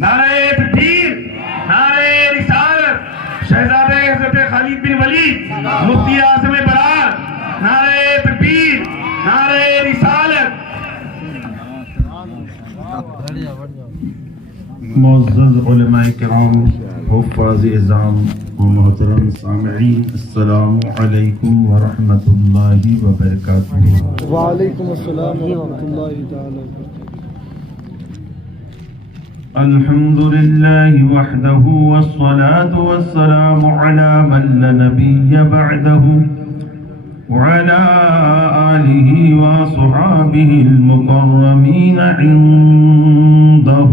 نعرہ تکبیر، نعرہ رسالت، شہزادہ حضرت خالد بن ولید مفتی اعظم برات، نعرہ تکبیر، نعرہ رسالت۔ معزز علماء کرام، حفاظ اعظام و محترم سامعین، السلام علیکم ورحمۃ اللہ وبرکاتہ۔ وعلیکم السلام ورحمۃ اللہ تعالی وبرکاتہ۔ الحمد لله وحده والصلاة والسلام على من لا نبي بعده وعلى آله وصحابه المكرمين عنده،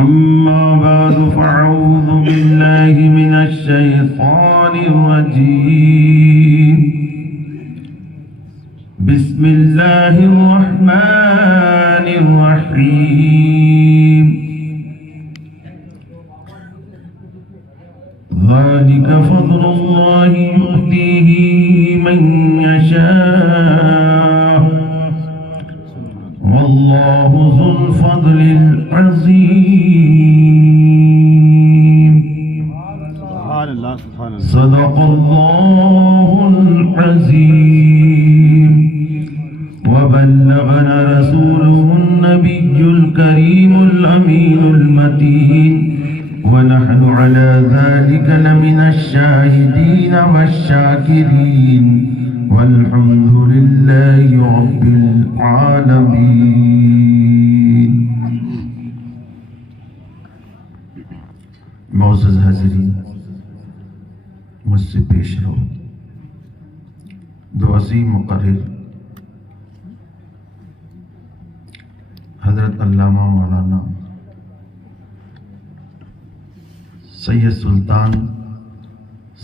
أما بعد فأعوذ بالله من الشيطان الرجيم، بسم الله الرحمن الرحيم، ذلك فضل الله يؤتيه من يشاء والله ذو الفضل العظيم، صدق الله العظيم، وبلغنا رسوله النبي الكريم الأمين المتين، ونحن على ذلك لمن الشاهدين والشاكرين، والحمد لله رب العالمين۔ معزز حاضرین، مجھ سے پیش رہو دو عظیم مقرر حضرت علامہ مولانا سید سلطان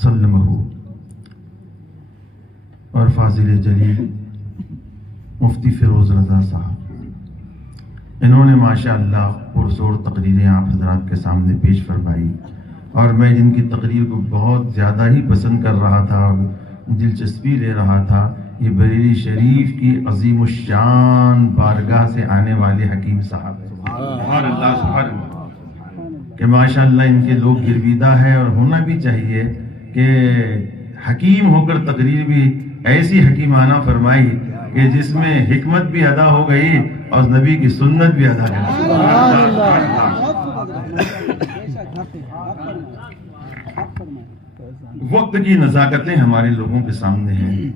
سلمہ اور فاضل جلیل مفتی فیروز رضا صاحب، انہوں نے ماشاءاللہ پرزور تقریریں آپ حضرات کے سامنے پیش فرمائی، اور میں جن کی تقریر کو بہت زیادہ ہی پسند کر رہا تھا اور دلچسپی لے رہا تھا، یہ بریلی شریف کی عظیم الشان بارگاہ سے آنے والے حکیم صاحب ہیں، سبحان اللہ سبحان اللہ، کہ ماشاءاللہ ان کے لوگ گرویدہ ہیں، اور ہونا بھی چاہیے کہ حکیم ہو کر تقریر بھی ایسی حکیمانہ فرمائی کہ جس میں حکمت بھی ادا ہو گئی اور نبی کی سنت بھی ادا ہو گئی۔ وقت کی نزاکتیں ہمارے لوگوں کے سامنے ہیں،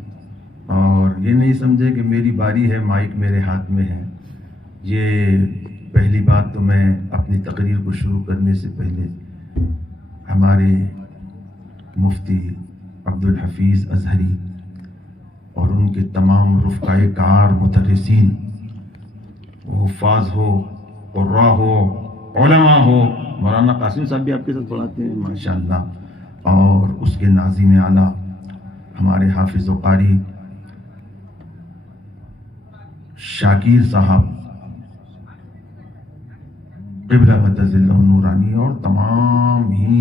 اور یہ نہیں سمجھے کہ میری باری ہے، مائک میرے ہاتھ میں ہے۔ یہ پہلی بات تو میں اپنی تقریر کو شروع کرنے سے پہلے ہمارے مفتی عبدالحفیظ اظہری اور ان کے تمام رفقائے کار مدرسین، وہ حفاظ ہو، قراء ہو، علماء ہو، مولانا قاسم صاحب بھی آپ کے ساتھ پڑھاتے ہیں ماشاءاللہ، اور اس کے ناظم اعلیٰ ہمارے حافظ و قاری شاکر صاحب قبلہ مدظ اللہ نورانی، اور تمام ہی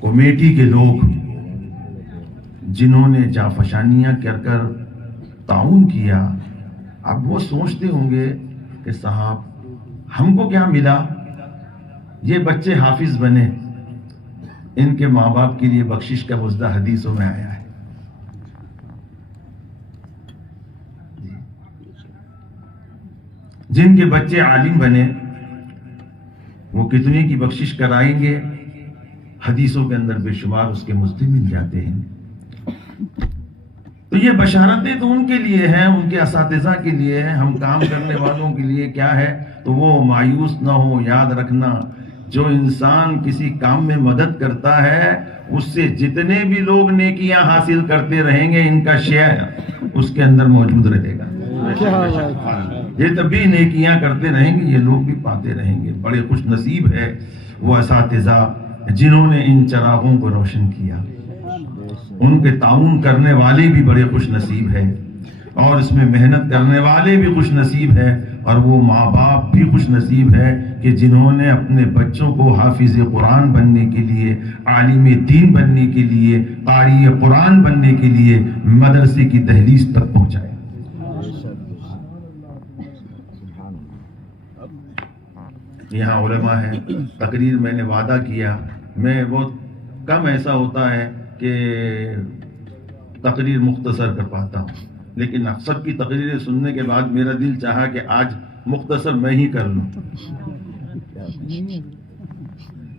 کمیٹی کے لوگ جنہوں نے جافشانیاں کر تعاون کیا۔ اب وہ سوچتے ہوں گے کہ صاحب ہم کو کیا ملا، یہ بچے حافظ بنے، ان کے ماں باپ کے لیے بخشش کا مزدہ حدیثوں میں آیا ہے۔ جن کے بچے عالم بنے وہ کتنے کی بخشش کرائیں گے، حدیثوں کے اندر بے شمار اس کے مزدے مل جاتے ہیں۔ تو یہ بشارتیں تو ان کے لیے ہیں، ان کے اساتذہ کے لیے ہیں، ہم کام کرنے والوں کے لیے کیا ہے؟ تو وہ مایوس نہ ہو، یاد رکھنا جو انسان کسی کام میں مدد کرتا ہے اس سے جتنے بھی لوگ نیکیاں حاصل کرتے رہیں گے، ان کا شیئر اس کے اندر موجود رہے گا۔ یہ تبھی نیکیاں کرتے رہیں گے، یہ لوگ بھی پاتے رہیں گے۔ بڑے خوش نصیب ہے وہ اساتذہ جنہوں نے ان چراغوں کو روشن کیا، ان کے تعاون کرنے والے بھی بڑے خوش نصیب ہیں، اور اس میں محنت کرنے والے بھی خوش نصیب ہیں، اور وہ ماں باپ بھی خوش نصیب ہے کہ جنہوں نے اپنے بچوں کو حافظ قرآن بننے کے لیے، عالم دین بننے کے لیے، قاری قرآن بننے کے لیے مدرسے کی دہلیز تک پہنچائے۔ یہاں علماء ہیں، تقریر میں نے وعدہ کیا، میں بہت کم ایسا ہوتا ہے کہ تقریر مختصر کر پاتا ہوں، لیکن سب کی تقریریں سننے کے بعد میرا دل چاہا کہ آج مختصر میں ہی کر لوں۔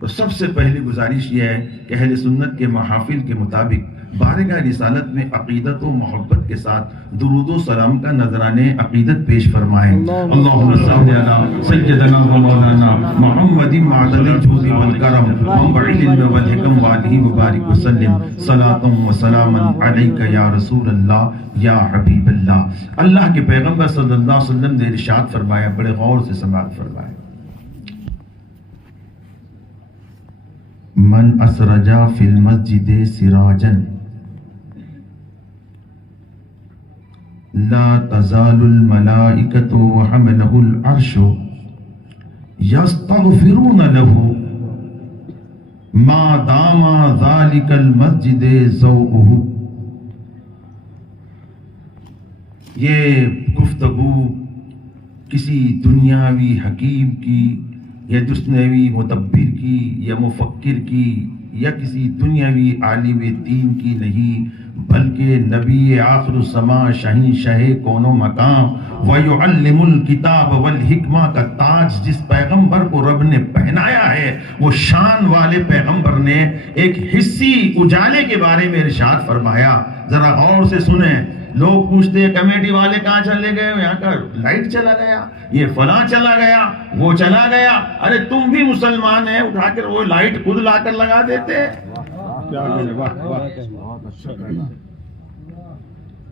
تو سب سے پہلی گزارش یہ ہے کہ اہل سنت کے محافل کے مطابق بارگاہ رسالت میں عقیدت و محبت کے ساتھ درود و سلام کا نذرانے عقیدت پیش فرمائیں۔ اللہم صل علی سیدنا و مولانا محمد معدن الجود والکرم منبع العلم والحکم وآلہ وبارک وسلم صلاۃ و سلاما علیک یا رسول اللہ یا حبیب اللہ۔ اللہ کے پیغمبر صلی اللہ علیہ وسلم نے ارشاد فرمایا، بڑے غور سے سماعت فرمایا، من اسرجا فی المسجد سراجا لا تزال الملائکۃ وحملہ العرش یستغفرون له ما دام ذلک المسجد ضوءہ۔ یہ گفتگو کسی دنیاوی حکیم کی یا دنیاوی مدبر کی یا مفکر کی یا کسی دنیاوی عالم دین کی نہیں، بلکہ نبی آخر الزماں شہین شہ کون و مقام وَيُعَلِّمُ الْكِتَابَ وَالْحِکْمَہ کا تاج جس پیغمبر کو رب نے پہنایا ہے، وہ شان والے پیغمبر نے ایک حصی اجالے کے بارے میں ارشاد فرمایا۔ ذرا غور سے سنیں، لوگ پوچھتے ہیں کمیٹی والے کہاں چلے گئے، یہاں کا لائٹ چلا گیا، یہ فلاں چلا گیا، وہ چلا گیا۔ ارے تم بھی مسلمان ہیں، اٹھا کر وہ لائٹ خود لا کر لگا دیتے۔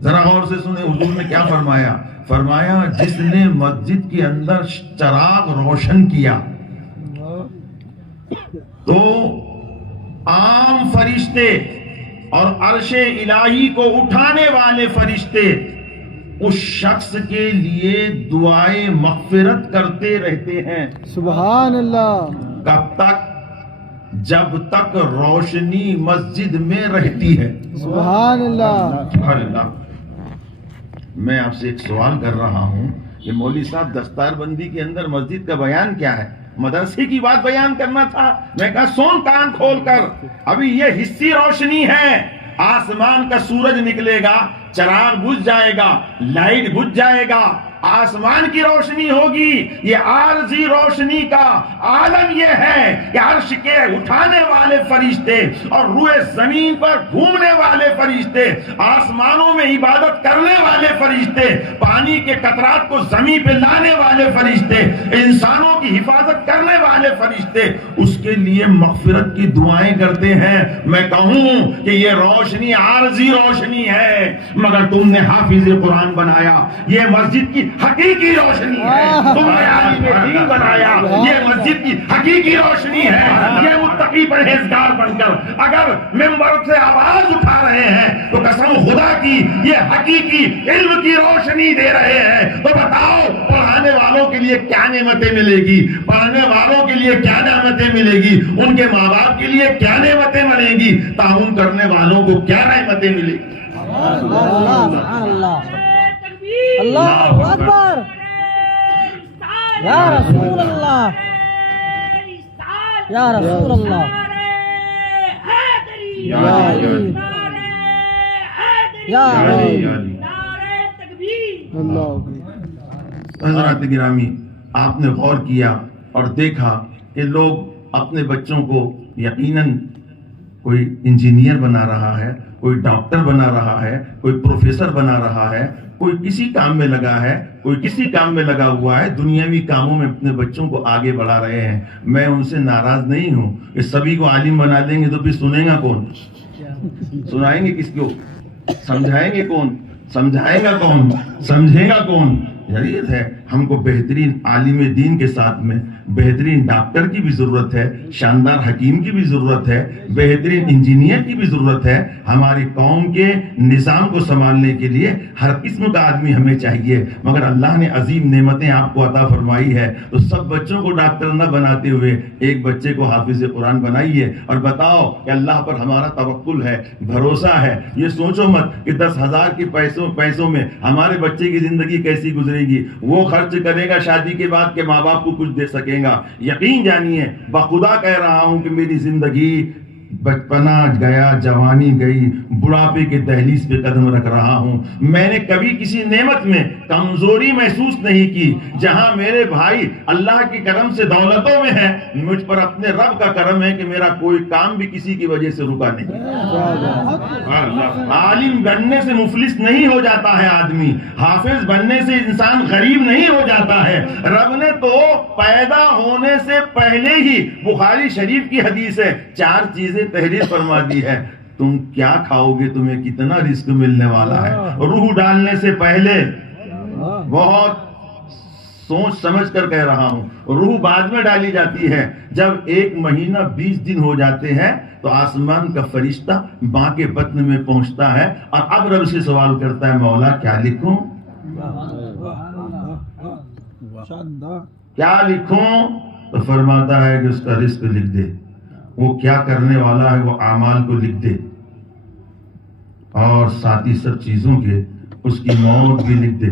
ذرا غور سے سنیں، حضور نے کیا فرمایا؟ فرمایا جس نے مسجد کے اندر چراغ روشن کیا تو عام فرشتے اور عرش الہی کو اٹھانے والے فرشتے اس شخص کے لیے دعائیں مغفرت کرتے رہتے ہیں۔ سبحان اللہ۔ کب تک؟ جب تک روشنی مسجد میں رہتی ہے۔ سبحان اللہ۔ سبحان اللہ۔ میں آپ سے ایک سوال کر رہا ہوں کہ مولوی صاحب دستار بندی کے اندر مسجد کا بیان کیا ہے؟ مدرسے کی بات بیان کرنا تھا، میں کہا سون کان کھول کر، ابھی یہ حصی روشنی ہے، آسمان کا سورج نکلے گا، چراغ بجھ جائے گا، لائٹ بجھ جائے گا، آسمان کی روشنی ہوگی۔ یہ عارضی روشنی کا عالم یہ ہے کہ عرش کے اٹھانے والے فرشتے اور روئے زمین پر گھومنے والے فرشتے، آسمانوں میں عبادت کرنے والے فرشتے، پانی کے قطرات کو زمین پہ لانے والے فرشتے، انسانوں کی حفاظت کرنے والے فرشتے اس کے لیے مغفرت کی دعائیں کرتے ہیں۔ میں کہوں کہ یہ روشنی عارضی روشنی ہے، مگر تم نے حافظ قرآن بنایا، یہ مسجد کی حقیقی روشنی ہے۔ تم نے عالم دین بنایا، یہ مسجد کی حقیقی روشنی ہے۔ یہ متقی پرہیزگار بن کر اگر ممبر سے آواز اٹھا رہے ہیں تو قسم خدا کی یہ حقیقی علم کی روشنی دے رہے ہیں۔ تو بتاؤ پڑھانے والوں کے لیے کیا نعمتیں ملے گی، پڑھنے والوں کے لیے کیا نعمتیں ملے گی، ان کے ماں باپ کے لیے کیا نعمتیں ملیں گی، تعاون کرنے والوں کو کیا نعمتیں ملے گی۔ اللہ اکبر، یا رسول اللہ، یا رسول اللہ، یا حضرات گرامی، آپ نے غور کیا اور دیکھا کہ لوگ اپنے بچوں کو یقیناً کوئی انجینئر بنا رہا ہے، کوئی ڈاکٹر بنا رہا ہے، کوئی پروفیسر بنا رہا ہے، کوئی کسی کام میں لگا ہے، کوئی کسی کام میں لگا ہوا ہے، دنیاوی کاموں میں اپنے بچوں کو آگے بڑھا رہے ہیں۔ میں ان سے ناراض نہیں ہوں کہ سبھی کو عالم بنا دیں گے تو پھر سنیں گا کون؟ سنائیں گے کس کو؟ سمجھائیں گے کون؟ سمجھائے گا کون؟ سمجھے گا کون؟ ضرورت ہے ہم کو بہترین عالم دین کے ساتھ میں بہترین ڈاکٹر کی بھی ضرورت ہے، شاندار حکیم کی بھی ضرورت ہے، بہترین انجینئر کی بھی ضرورت ہے۔ ہماری قوم کے نظام کو سنبھالنے کے لیے ہر قسم کا آدمی ہمیں چاہیے، مگر اللہ نے عظیم نعمتیں آپ کو عطا فرمائی ہے، تو سب بچوں کو ڈاکٹر نہ بناتے ہوئے ایک بچے کو حافظ قرآن بنائیے اور بتاؤ کہ اللہ پر ہمارا توکل ہے، بھروسہ ہے۔ یہ سوچو مت کہ 10,000 کے پیسوں میں ہمارے بچے کی زندگی کیسی گزرے گزرے گی، وہ خرچ کرے گا شادی کے بعد کہ ماں باپ کو کچھ دے سکے گا. یقین جانیے بخدا کہہ رہا ہوں کہ میری زندگی بچپنا گیا، جوانی گئی، بڑھاپے کے دہلیز پہ قدم رکھ رہا ہوں. میں نے کبھی کسی نعمت میں کمزوری محسوس نہیں کی. جہاں میرے بھائی اللہ کے کرم سے دولتوں میں ہیں، مجھ پر اپنے رب کا کرم ہے کہ میرا کوئی کام بھی کسی کی وجہ سے رکا نہیں. عالم بننے سے مفلس نہیں ہو جاتا ہے آدمی، حافظ بننے سے انسان غریب نہیں ہو جاتا ہے. رب نے تو پیدا ہونے سے پہلے ہی، بخاری شریف کی حدیث ہے، 4 چیزیں تحریر فرما دی ہے. تم کیا کھاؤ گے، تمہیں کتنا رزق ملنے والا ہے. روح ڈالنے سے پہلے بہت سوچ سمجھ کر کہہ رہا ہوں، روح بعد میں ڈالی جاتی ہے. جب 1 مہینہ 20 دن ہو جاتے ہیں تو آسمان کا فرشتہ ماں کے بطن میں پہنچتا ہے اور اب رب سے سوال کرتا ہے، مولا کیا لکھوں، کیا لکھوں؟ تو فرماتا ہے کہ اس کا رزق لکھ دے، وہ کیا کرنے والا ہے وہ اعمال کو لکھ دے، اور ساتھ ہی سب چیزوں کے اس کی موت بھی لکھ دے،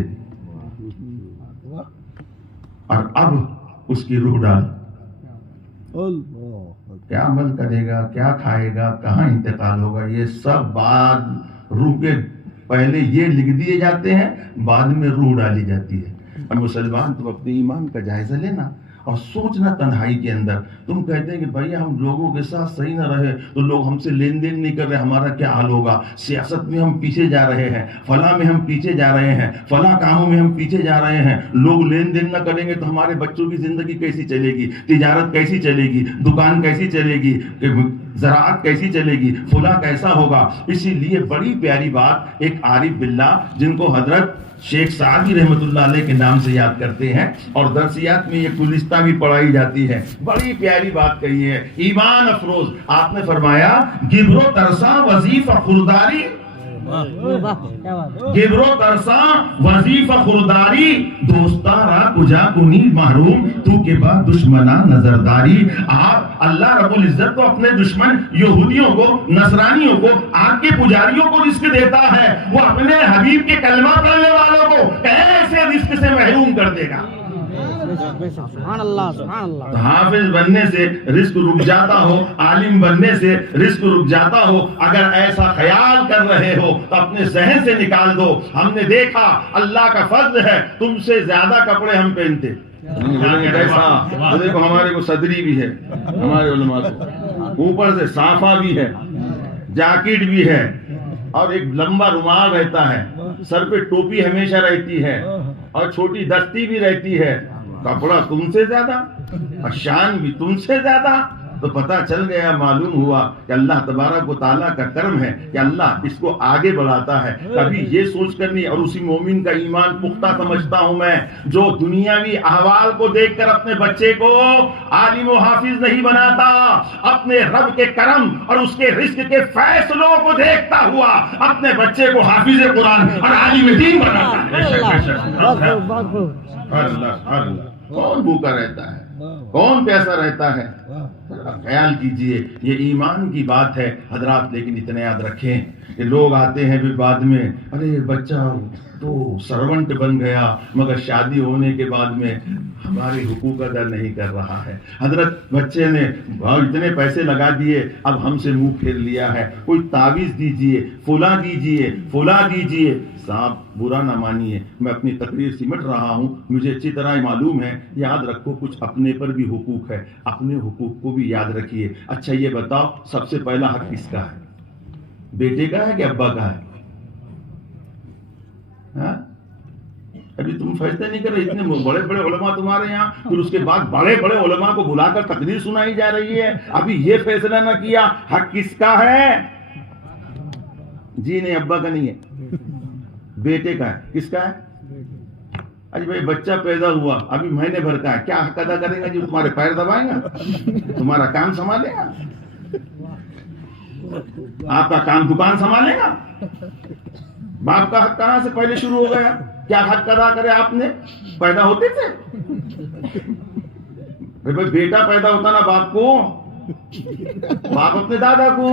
اور اب اس کی روح ڈال. کیا عمل کرے گا، کیا کھائے گا، کہاں انتقال ہوگا، یہ سب بعد روح کے پہلے یہ لکھ دیے جاتے ہیں، بعد میں روح ڈالی جاتی ہے. اور مسلمان تم اپنے ایمان کا جائزہ لینا اور سوچنا تنہائی کے اندر. تم کہتے ہیں کہ بھائی ہم لوگوں کے ساتھ صحیح نہ رہے تو لوگ ہم سے لین دین نہیں کر رہے، ہمارا کیا حال ہوگا، سیاست میں ہم پیچھے جا رہے ہیں، فلاں میں ہم پیچھے جا رہے ہیں، فلاں کاموں میں ہم پیچھے جا رہے ہیں، لوگ لین دین نہ کریں گے تو ہمارے بچوں کی زندگی کیسی چلے گی، تجارت کیسی چلے گی، دکان کیسی چلے گی، زراعت کیسی چلے گی، فلاں کیسا ہوگا. اسی لیے بڑی پیاری بات ایک عارف باللہ جن کو حضرت شیخ سعدی رحمت اللہ علیہ کے نام سے یاد کرتے ہیں اور درسیات میں یہ گلستہ بھی پڑھائی جاتی ہے، بڑی پیاری بات کہی ہے، ایمان افروز. آپ نے فرمایا گبر و ترساں وظیفہ خورداری، گبر و ترساں وظیفہ خورداری، دوستارا کجا کنی محروم تو کے بعد دشمنا نظرداری. آپ اللہ رب العزت کو اپنے دشمن یہودیوں کو، نصرانیوں کو، آگ کے پجاریوں کو رزق دیتا ہے، وہ اپنے حبیب کے کلمہ پڑھنے والوں کو کیسے رزق سے محروم کر دے گا. سبحان اللہ سبحان اللہ. حافظ بننے سے رزق رک جاتا ہو، عالم بننے سے رزق رک جاتا ہو، اگر ایسا خیال کر رہے ہو تو اپنے ذہن سے نکال دو. ہم نے دیکھا اللہ کا فضل ہے، تم سے زیادہ کپڑے ہم پہنتے. دیکھو ہمارے کو صدری بھی ہے، ہمارے علماء کو اوپر سے صافہ بھی ہے، جاکٹ بھی ہے، اور ایک لمبا رومال رہتا ہے، سر پہ ٹوپی ہمیشہ رہتی ہے، اور چھوٹی دستی بھی رہتی ہے. کپڑا تم سے زیادہ اور شان بھی تم سے زیادہ. تو پتہ چل گیا، معلوم ہوا کہ اللہ تبارک و تعالیٰ کا کرم ہے کہ اللہ اس کو آگے بڑھاتا ہے. کبھی یہ سوچ کر نہیں. اور اسی مومن کا ایمان پختہ سمجھتا ہوں میں جو دنیاوی احوال کو دیکھ کر اپنے بچے کو عالم و حافظ نہیں بناتا، اپنے رب کے کرم اور اس کے رزق کے فیصلوں کو دیکھتا ہوا اپنے بچے کو حافظ قرآن اور عالم دین بناتا ہے. کون بھوکا رہتا ہے، کون پیسا رہتا ہے؟ خیال کیجئے، یہ ایمان کی بات ہے حضرات. لیکن اتنا یاد رکھیں کہ لوگ آتے ہیں بھی بعد میں، ارے بچہ تو سرونٹ بن گیا مگر شادی ہونے کے بعد میں ہمارے حقوق ادا نہیں کر رہا ہے. حضرت بچے نے اتنے پیسے لگا دیے، اب ہم سے منہ پھیر لیا ہے، کوئی تعویذ دیجئے، فلاں دیجئے، فلاں دیجئے. صاحب برا نہ مانیے، میں اپنی تقریر سمٹ رہا ہوں، مجھے اچھی طرح معلوم ہے. یاد رکھو کچھ اپنے پر بھی حقوق ہے، اپنے حقوق کو بھی یاد رکھیے. اچھا یہ بتاؤ سب سے پہلا حق کس کا ہے؟ بیٹے کا ہے کہ ابا کا ہے؟ ابھی تم فیصلہ نہیں کر رہے. اتنے بڑے بڑے علماء تمہارے یہاں، پھر اس کے بعد بڑے بڑے علماء کو بلا کر تقریر سنائی جا رہی ہے، ابھی یہ فیصلہ نہ کیا حق کس کا ہے. جی نہیں، ابا کا نہیں ہے، بیٹے کا ہے. کس کا ہے؟ ارے بھائی بچہ پیدا ہوا ابھی مہینے بھر کا ہے، کیا حق ادا کرے گا؟ جی تمہارے پیر دبائے گا، تمہارا کام سنبھالے گا، آپ کا کام دکان سنبھالے گا؟ باپ کا حق کہاں سے پہلے شروع ہو گیا؟ کیا حق ادا کرے آپ نے؟ پیدا ہوتے تھے بھائی، بیٹا پیدا ہوتا نا باپ کو، باپ اپنے دادا کو.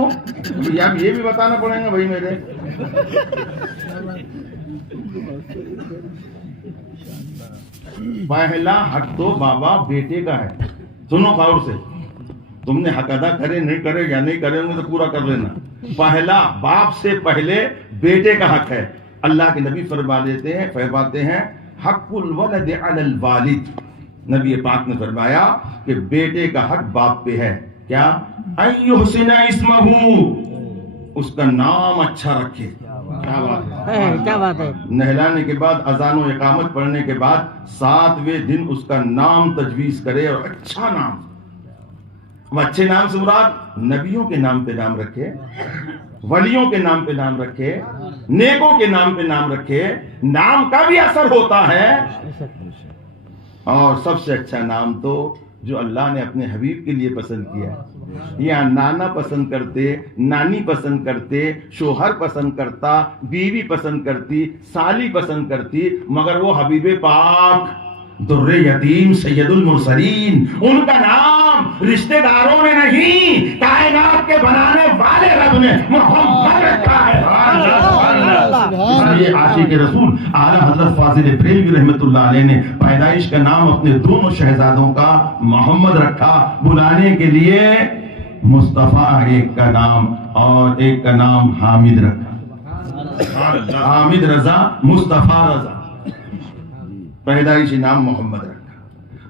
اب یہ بھی بتانا پڑے گا بھائی میرے. پہلا حق تو بابا بیٹے کا ہے. سنو غور سے, تم نے حق ادا کرے نہیں کرے یا نہیں کرے ہوں گے تو پورا کر لینا. پہلا باپ سے پہلے بیٹے کا حق ہے. اللہ کے نبی فرماتے ہیں حق الولد علی الوالد. نبی پاک نے فرمایا کہ بیٹے کا حق باپ پہ ہے. کیا؟ ان یحسن اسمہ, اس کا نام اچھا رکھے. کیا بات ہے. نہلانے کے بعد اذان و اقامت پڑھنے کے بعد 7ویں دن اس کا نام تجویز کرے, اور اچھا نام. اب اچھے نام سے مراد نبیوں کے نام پہ نام رکھے, ولیوں کے نام پہ نام رکھے, نیکوں کے نام پہ نام رکھے. نام کا بھی اثر ہوتا ہے. اور سب سے اچھا نام تو جو اللہ نے اپنے حبیب کے لیے پسند کیا. یا نانا پسند کرتے, نانی پسند کرتے, شوہر پسند کرتا, بیوی پسند کرتی, سالی پسند کرتی, مگر وہ حبیب پاک در یتیم سید المرسلین, ان کا نام رشتہ داروں نے نہیں, کائنات کے بنانے والے رب نے محمد رکھا ہے. یہ عاشق رسول اعلیٰ حضرت فاضل بریلوی رحمت اللہ علیہ نے پیدائش کا نام اپنے دونوں شہزادوں کا محمد رکھا, بلانے کے لیے مصطفیٰ ایک کا نام اور ایک کا نام حامد رکھا. حامد رضا, مصطفیٰ رضا, پیدائشی نام محمد رکھا.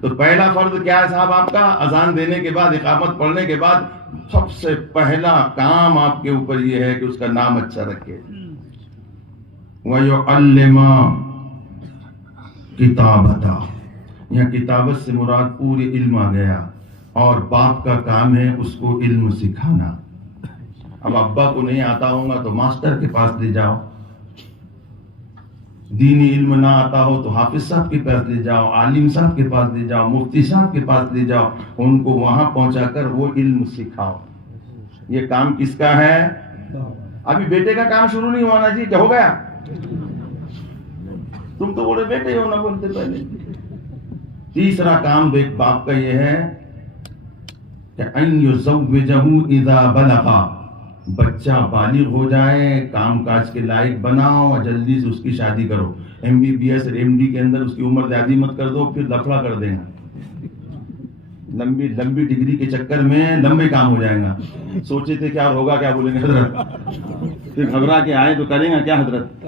تو پہلا فرض کیا ہے صاحب آپ کا؟ اذان دینے کے بعد, اقامت پڑھنے کے بعد سب سے پہلا کام آپ کے اوپر یہ ہے کہ اس کا نام اچھا رکھے. وَيُعَلِّمَ کتابتا, یہاں کتابت سے مراد پورے علم آ گیا, اور باپ کا کام ہے اس کو علم سکھانا. اب ابا کو نہیں آتا ہوگا تو ماسٹر کے پاس لے جاؤ, دینی علم نہ آتا ہو تو حافظ صاحب کے پاس لے جاؤ, عالم صاحب کے پاس لے جاؤ, مفتی صاحب کے پاس لے جاؤ, ان کو وہاں پہنچا کر وہ علم سکھاؤ. یہ کام کس کا ہے؟ ابھی بیٹے کا کام شروع نہیں ہوا نا جی, کیا ہو گیا؟ تم تو بولے بیٹے ہو, نہ بولتے پہلے. تیسرا کام باپ کا یہ ہے کہ ان یزوجہ اذا بلغا, بچہ بالغ ہو جائے, کام کاج کے لائق بناؤ اور جلدی سے اس کی شادی کرو. MBBS اور MD کے اندر اس کی عمر زیادہ مت کر دو, پھر لفڑا کر دینا. لمبی ڈگری کے چکر میں لمبے کام ہو جائے گا. سوچے تھے کیا ہوگا, کیا بولیں گے حضرت, پھر گھبرا کے آئے تو کریں گا کیا حضرت؟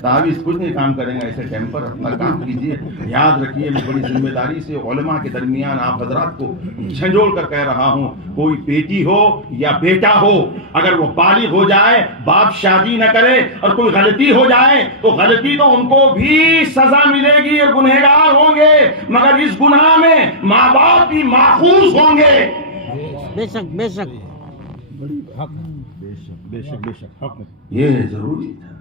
تعویذ کچھ نہیں کام کریں گا. ایسے ٹائم پر اپنا کام کیجیے. یاد رکھیے, میں بڑی ذمہ داری سے علماء کے درمیان آپ حضرات کو جھنجھوڑ کر کہہ رہا ہوں, کوئی بیٹی ہو یا بیٹا ہو, اگر وہ بالغ ہو جائے, باپ شادی نہ کرے اور کوئی غلطی ہو جائے تو غلطی تو ان کو بھی سزا ملے گی اور گنہگار ہوں گے, مگر اس گناہ میں ماں باپ بھی ماخوذ ہوں گے. بے شک بے شک. بے شک حق. یہ ضروری تھا,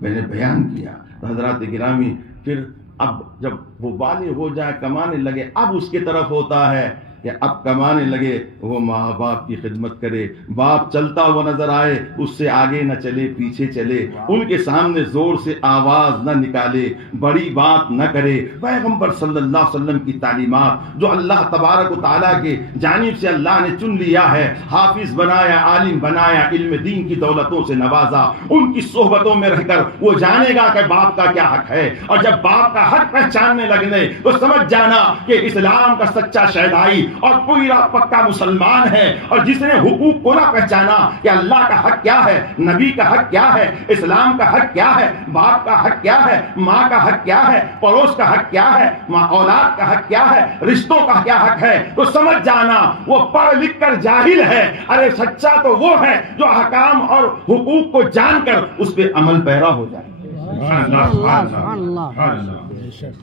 میں نے بیان کیا. تو حضرات گرامی, پھر اب جب وہ بالغ ہو جائے, کمانے لگے, اب اس کی طرف ہوتا ہے کہ اب کمانے لگے, وہ ماں باپ کی خدمت کرے. باپ چلتا ہوا نظر آئے, اس سے آگے نہ چلے, پیچھے چلے, ان کے سامنے زور سے آواز نہ نکالے, بڑی بات نہ کرے. پیغمبر صلی اللہ علیہ وسلم کی تعلیمات جو اللہ تبارک و تعالیٰ کے جانب سے اللہ نے چن لیا ہے, حافظ بنایا, عالم بنایا, علم دین کی دولتوں سے نوازا, ان کی صحبتوں میں رہ کر وہ جانے گا کہ باپ کا کیا حق ہے. اور جب باپ کا حق پہچاننے لگنے تو سمجھ جانا کہ اسلام کا سچا شہدائی اور پورا پکا مسلمان ہے. اور جس نے حقوق کو نہ پہچانا کہ اللہ کا حق کیا ہے, نبی کا حق کیا ہے, اسلام کا حق کیا ہے, باپ کا حق کیا ہے, ماں کا حق کیا ہے, پڑوس کا حق کیا ہے, اولاد کا حق کیا ہے, رشتوں کا کیا حق ہے, تو سمجھ جانا وہ پڑھ لکھ کر جاہل ہے. ارے سچا تو وہ ہے جو احکام اور حقوق کو جان کر اس پہ عمل پیرا ہو جائے.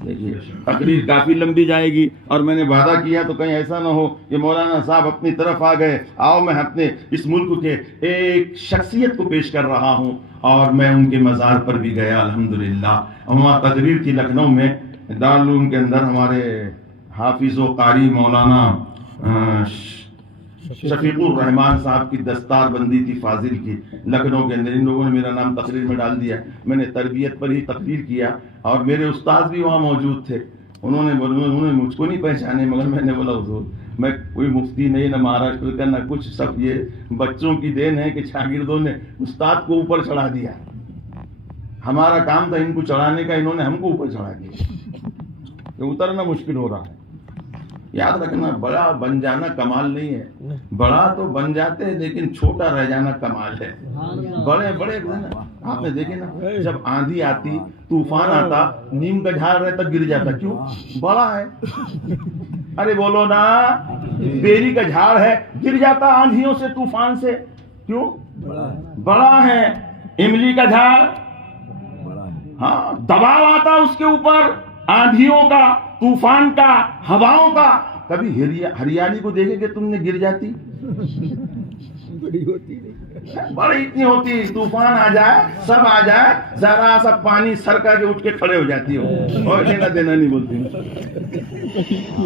دیکھیے تقریر کافی لمبی جائے گی, اور میں نے وعدہ کیا تو کہیں ایسا نہ ہو کہ مولانا صاحب اپنی طرف آ گئے. آؤ, میں اپنے اس ملک کے ایک شخصیت کو پیش کر رہا ہوں, اور میں ان کے مزار پر بھی گیا الحمدللہ. وہاں تقریر تھی لکھنؤ میں, دارالعلوم کے اندر. ہمارے حافظ و قاری مولانا شفیق الرحمان صاحب کی دستار بندی تھی فاضل کی لکھنؤ کے اندر. ان لوگوں نے میرا نام تقریر میں ڈال دیا. میں نے تربیت پر ہی تقریر کیا, اور میرے استاد بھی وہاں موجود تھے. انہوں نے مجھ کو نہیں پہچانے, مگر میں نے بولا حضور میں کوئی مفتی نہیں, نہ مہاراشٹر کا, نہ کچھ, سب یہ بچوں کی دین ہے کہ شاگردوں نے استاد کو اوپر چڑھا دیا. ہمارا کام تھا ان کو چڑھانے کا، انہوں نے ہم کو اوپر چڑھا دیا، کہ اترنا مشکل ہو رہا ہے۔ یاد رکھنا، بڑا بن جانا کمال نہیں ہے، بڑا تو بن جاتے ہیں لیکن چھوٹا رہ جانا کمال ہے۔ بڑے بڑے آپ نے دیکھے نا، جب آندھی آتی، طوفان آتا، نیم کا جھاڑ رہتا گر جاتا، کیوں؟ بڑا ہے۔ ارے بولو نا، بیری کا جھاڑ ہے، گر جاتا آندھیوں سے، طوفان سے، کیوں؟ بڑا ہے۔ املی کا جھاڑ، ہاں، دباؤ آتا اس کے اوپر، آندھیوں کا، طوفان کا، ہواؤں کا۔ کبھی ہریالی کو دیکھے کہ تم نے گر جاتی؟ بڑی اتنی ہوتی، طوفان آ جائے، سب آ جائے، ذرا سا پانی سر کر کے اٹھ کے کھڑے ہو جاتی ہو، اور لینا دینا نہیں بولتی۔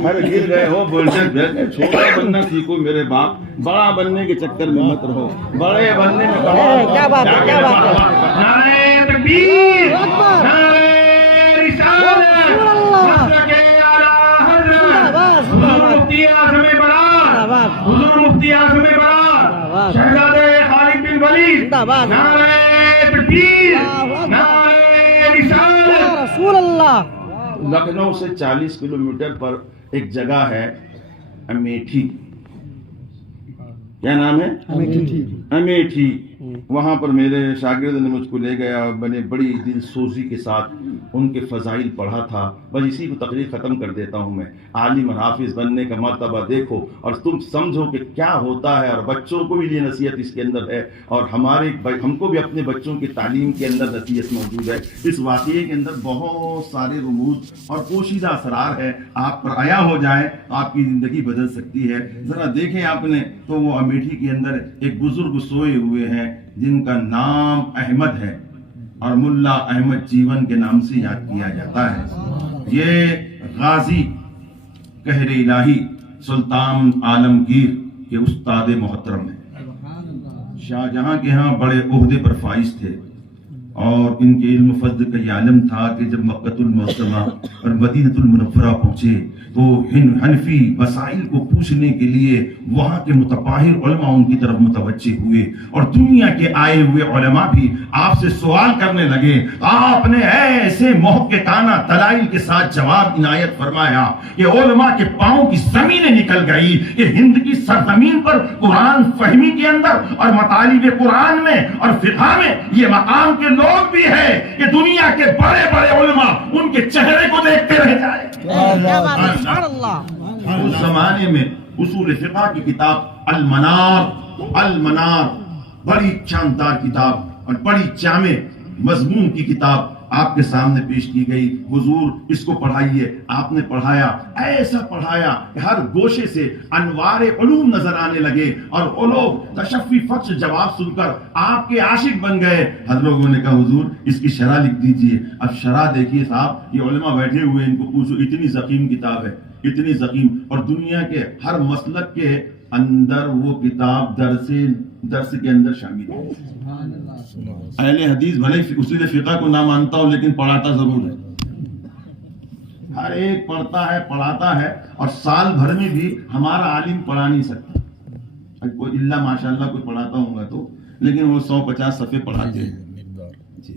ہر گر گئے ہو بولتے، چھوٹا بننا سیکھو میرے باپ، بڑا بننے کے چکر میں مت رہو، بڑے بننے میں کیا بات ہے، کیا بات ہے۔ نعرہ تکبیر، نعرہ رسالت، مسلک اعلیٰ حضرت حضور مفتی اعظم برات، حضور مفتی اعظم برات شہزادہ خالد بن ولید، نعرہ تکبیر، نعرہ رسالت۔ رسول اللہ۔ لکھنؤ سے 40 کلومیٹر پر ایک جگہ ہے امیٹھی، کیا نام ہے؟ امیٹھی۔ وہاں پر میرے شاگرد نے مجھ کو لے گیا، میں نے بڑی دل سوزی کے ساتھ ان کے فضائل پڑھا تھا۔ بس اسی کو تقریر ختم کر دیتا ہوں میں۔ عالم اور حافظ بننے کا مرتبہ دیکھو اور تم سمجھو کہ کیا ہوتا ہے، اور بچوں کو بھی یہ نصیحت اس کے اندر ہے، اور ہم کو بھی اپنے بچوں کی تعلیم کے اندر نصیحت موجود ہے۔ اس واقعے کے اندر بہت سارے رموز اور پوشیدہ اسرار ہے، آپ پر آیا ہو جائے تو آپ کی زندگی بدل سکتی ہے۔ ذرا دیکھیں آپ نے تو وہ امیٹھی کے اندر ایک بزرگ سوئے ہوئے ہیں جن کا نام احمد ہے، اور ملا احمد جیون کے نام سے یاد کیا جاتا ہے۔ یہ غازی قہر الہی سلطان عالمگیر کے استاد محترم ہیں۔ شاہجہاں کے ہاں بڑے عہدے پر فائز تھے، اور ان کے علم فضل کا یہ عالم تھا کہ جب مکۃ المعظمہ اور مدینہ المنورہ پہنچے تو حنفی مسائل کو پوچھنے کے لیے وہاں کے متطہر علماء ان کی طرف متوجہ ہوئے، اور دنیا کے آئے ہوئے علماء بھی آپ سے سوال کرنے لگے۔ آپ نے ایسے محققانہ دلائل کے ساتھ جواب عنایت فرمایا کہ علماء کے پاؤں کی زمینیں نکل گئی کہ ہند کی سرزمین پر قرآن فہمی کے اندر اور مطالب قرآن میں اور فقہ میں یہ مقام کے لوگ بھی ہے کہ دنیا کے بڑے بڑے علماء ان کے چہرے کو دیکھتے رہ جائے۔ اس زمانے میں اصول فقہ کی کتاب المنار بڑی شاندار کتاب اور بڑی جامع مضمون کی کتاب آپ کے سامنے پیش کی گئی۔ حضور اس کو پڑھائیے، آپ نے پڑھایا، ایسا پڑھایا کہ ہر گوشے سے انوار علوم نظر آنے لگے، اور وہ لوگ تشفی فخش جواب سن کر آپ کے عاشق بن گئے۔ ہر لوگوں نے کہا حضور اس کی شرح لکھ دیجئے۔ اب شرح دیکھیے صاحب، یہ علماء بیٹھے ہوئے، ان کو پوچھو، اتنی ضخیم کتاب ہے، اتنی ضخیم، اور دنیا کے ہر مسلک کے اندر وہ کتاب درس کے اندر شامل ہے۔ اہل حدیث بھلے اصول فقہ کو نہ مانتا ہو لیکن پڑھاتا ضرور ہے، ہر ایک پڑھتا ہے، پڑھاتا ہے، اور سال بھر میں بھی ہمارا عالم پڑھا نہیں سکتا، کوئی اللہ ماشاءاللہ کوئی پڑھاتا ہوں گا تو، لیکن وہ 150 صفحے پڑھاتے ہیں، جی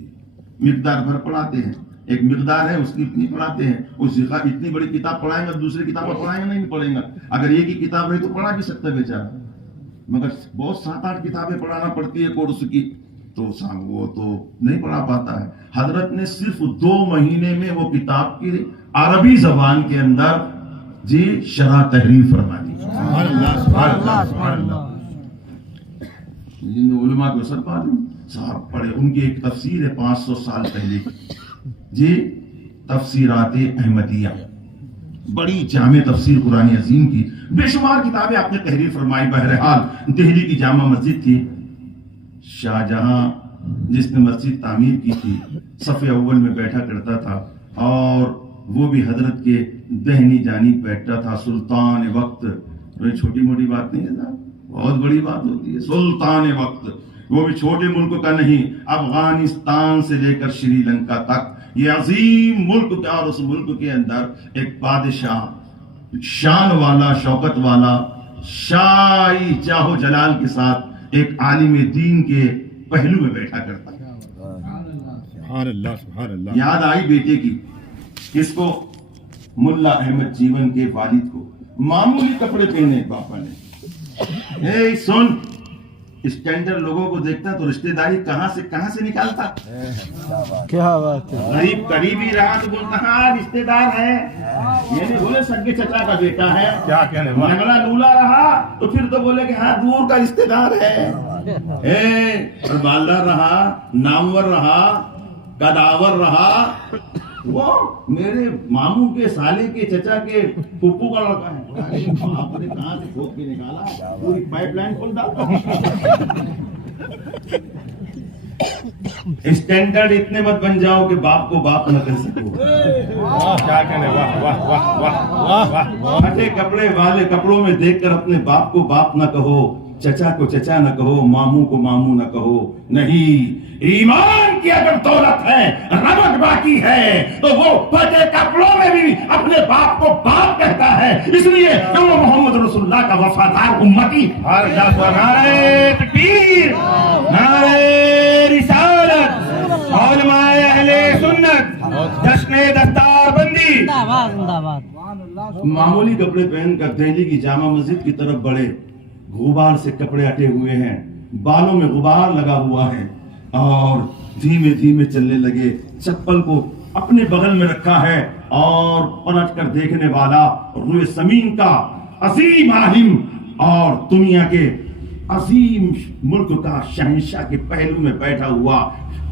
مقدار بھر پڑھاتے ہیں، ایک مقدار ہے اس کی اتنی پڑھاتے ہیں۔ اس اتنی بڑی کتاب پڑھائیں گا، دوسری کتابیں پڑھائیں گا نہیں پڑھیں گا، اگر ایک ہی کتاب ہے تو پڑھا بھی سکتا ہے بیچارہ، مگر بہت 7-8 کتابیں پڑھانا پڑتی ہے کورس کی، تو وہ تو نہیں پڑھا پاتا ہے۔ حضرت نے صرف 2 مہینے میں وہ کتاب کی عربی زبان کے اندر جی شرح تحریر فرما دی۔ علماء کو سر پا دوں صاحب پڑھے، ان کی ایک تفسیر ہے 500 سال پہلے کی، جی تفسیرات احمدیہ، بڑی جامع تفسیر قرآن عظیم کی، بے شمار کتابیں آپ نے تحریر فرمائی۔ بہرحال دہلی کی جامع مسجد تھی، شاہجہاں جس نے مسجد تعمیر کی تھی صف اول میں بیٹھا کرتا تھا، اور وہ بھی حضرت کے دہنی جانب بیٹھتا تھا۔ سلطان وقت، چھوٹی موٹی بات نہیں ہے صاحب، بہت بڑی بات ہوتی ہے۔ سلطان وقت، وہ بھی چھوٹے ملک کا نہیں، افغانستان سے لے کر شری لنکا تک یہ عظیم ملک کا، اور اس ملک کے اندر ایک بادشاہ شان والا، شوکت والا، شاہی جاہ و جلال کے ساتھ ایک عالم دین کے پہلو میں بیٹھا کرتا، سبحان اللہ سبحان اللہ. یاد آئی بیٹے کی. کس کو؟ ملا احمد جیون کے والد کو. معمولی کپڑے پہنے پاپا نے. اے سن، اسٹینڈرڈ لوگوں کو دیکھتا تو رشتہ داری کہاں سے نکالتا. کیا بات ہے. غریب قریبی رہا تو بولتا ہاں رشتہ دار ہے. یہ نہیں بولے سگے چچا کا بیٹا ہے. کیا کہنے والا. لنگڑا لولا رہا تو پھر تو بولے کہ ہاں دور کا رشتہ دار ہے. اور مالدار رہا، نامور رہا، قداور رہا، وہ میرے ماموں کے سالے کے چچا کے پھپھو کا لڑکا ہے. آپ نے کہاں سے کھود کے نکالا؟ پوری پائپ لائن کھول ڈالا. اسٹینڈرڈ اتنے مت بن جاؤ کہ باپ کو باپ نہ کر سکو. کیا کہنے. واہ واہ واہ واہ واہ واہ. پھٹے کپڑے والے کپڑوں میں دیکھ کر اپنے باپ کو باپ نہ کہو، چچا کو چچا نہ کہو، ماموں کو ماموں نہ کہو. نہیں، ایمان کی اگر دولت ہے، رمق باقی ہے تو وہ پھٹے کپڑوں میں بھی اپنے باپ کو باپ کہتا ہے. اس لیے کہ وہ محمد رسول اللہ کا وفادار امتی. نعرہ تکبیر، نعرہ رسالت، علماء اہل سنت، جشن دستار بندی. معمولی کپڑے پہن کر دہلی کی جامع مسجد کی طرف بڑھے. غبار سے کپڑے اٹے ہوئے ہیں، بالوں میں غبار لگا ہوا ہے، اور دھیمے دھیمے چلنے لگے. چپل کو اپنے بغل میں رکھا ہے اور پلٹ کر دیکھنے والا روئے زمین کا عظیم عالم اور دنیا کے عظیم ملک کا شہنشاہ کے پہلو میں بیٹھا ہوا،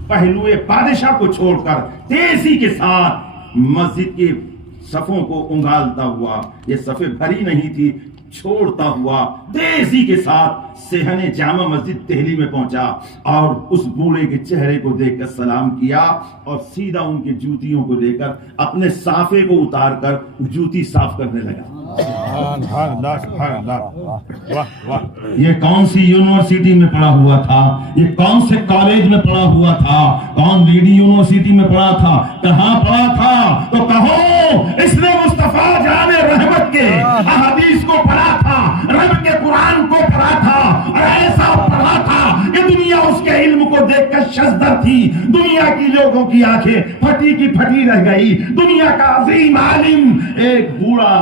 پہلوئے بادشاہ کو چھوڑ کر تیزی کے ساتھ مسجد کے صفوں کو انگالتا ہوا. یہ صفیں بھری نہیں تھی، چھوڑتا ہوا تیزی کے ساتھ صحن جامع مسجد دہلی میں پہنچا اور اس بوڑھے کے چہرے کو دیکھ کر سلام کیا اور سیدھا ان کے جوتیوں کو لے کر اپنے صافے کو اتار کر جوتی صاف کرنے لگا. سبحان اللہ سبحان اللہ. واہ واہ. یہ کون سی یونیورسٹی میں پڑھا ہوا تھا؟ یہ کون سے کالج میں پڑھا ہوا تھا؟ کون لیڈی یونیورسٹی میں پڑھا تھا؟ کہاں پڑھا تھا؟ تو کہو اس نے مصطفیٰ جان رحمت کے احادیث کو پڑھا تھا، رب کے قرآن کو پڑھا تھا، اور ایسا پڑھا تھا کہ دنیا اس کے علم کو دیکھ کر شزدر تھی. دنیا کی لوگوں کی آنکھیں پھٹی کی پھٹی رہ گئی. دنیا کا عظیم عالم ایک بوڑھا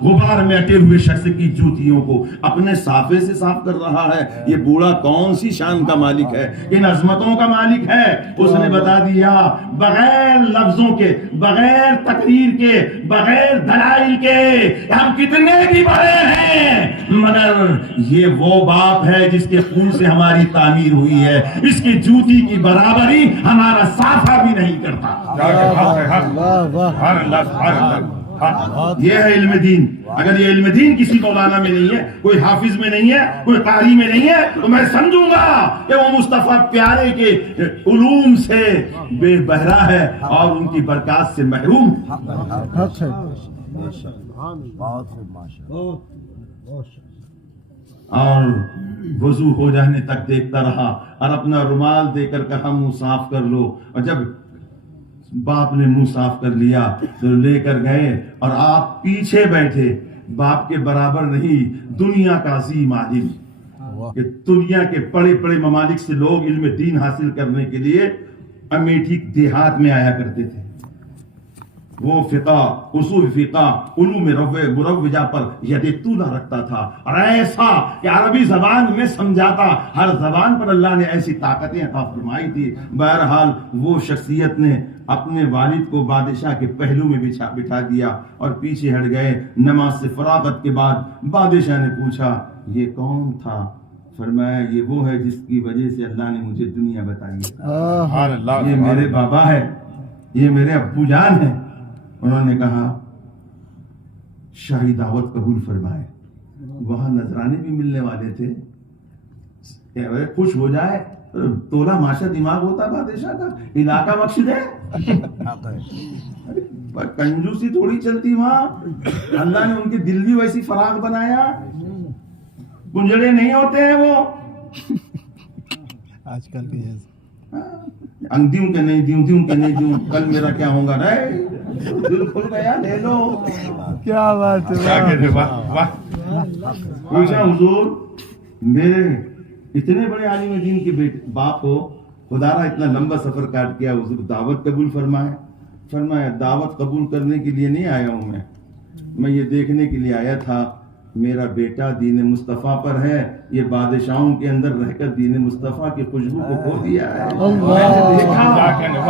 غبار میں اٹے ہوئے شخص کی جوتیوں کو اپنے صافے سے صاف کر رہا ہے. یہ بوڑھا کون سی شان کا مالک ہے، کن عظمتوں کا مالک ہے؟ اس نے بتا دیا بغیر لفظوں کے، بغیر تقریر کے، بغیر دلائل کے، ہم کتنے بھی بڑے ہیں مگر یہ وہ باپ ہے جس کے خون سے ہماری تعمیر ہوئی ہے. اس کی جوتی کی برابری ہمارا صافہ بھی نہیں کرتا. سبحان اللہ سبحان اللہ. یہ ہے علم دین. اگر یہ علم دین کسی مولانا میں نہیں ہے، کوئی حافظ میں نہیں ہے، کوئی قاری میں نہیں ہے، تو میں سمجھوں گا کہ وہ مصطفیٰ پیارے کے علوم سے بے بہرا ہے اور ان کی برکات سے محروم. اور وضو ہو جانے تک دیکھتا رہا اور اپنا رومال دے کر کہا منہ صاف کر لو. اور جب باپ نے منہ صاف کر لیا تو لے کر گئے اور آپ پیچھے بیٹھے. باپ کے برابر نہیں، دنیا کا عظیم عالم. کہ دنیا کے بڑے بڑے ممالک سے لوگ علم دین حاصل کرنے کے لیے امیٹھی دیہات میں آیا کرتے تھے. وہ فقہ، اصول فقہ، علوم مروجہ پر ید طولہ رکھتا تھا اور ایسا کہ عربی زبان میں سمجھاتا. ہر زبان پر اللہ نے ایسی طاقتیں عطا فرمائی تھی. بہرحال وہ شخصیت نے اپنے والد کو بادشاہ کے پہلو میں بٹھا دیا اور پیچھے ہٹ گئے. نماز سے فراغت کے بعد بادشاہ نے پوچھا یہ کون تھا؟ فرمایا یہ وہ ہے جس کی وجہ سے اللہ نے مجھے دنیا بتائی. یہ میرے بابا ہے، یہ میرے ابو جان ہیں. انہوں نے کہا شاہی دعوت قبول فرمائے. وہاں نذرانے بھی ملنے والے تھے. خوش ہو جائے تولا ماشا دماغ ہوتا بادشاہ کا. علاقہ مقصد ہے، کنجوسی تھوڑی چلتی وہاں. اللہ نے ان کے دل بھی ویسی فراغ بنایا. گنجڑے نہیں ہوتے ہیں وہ آج کل کے دیوں کے نہیں دیوں کے نہیں دیوں، کل میرا کیا ہوگا رہے. دل کھل گیا لے لو. کیا بات ہے. پوچھا حضور میرے اتنے بڑے عالم دین کے باپ ہو خدا را اتنا لمبا سفر کاٹ کیا، حضور دعوت قبول فرمائے. فرمایا دعوت قبول کرنے کے لیے نہیں آیا ہوں میں یہ دیکھنے کے لیے آیا تھا میرا بیٹا دین مصطفیٰ پر ہے، یہ بادشاہوں کے اندر رہ کر دین مصطفیٰ کی خوشبو کو کھو دیا ہے.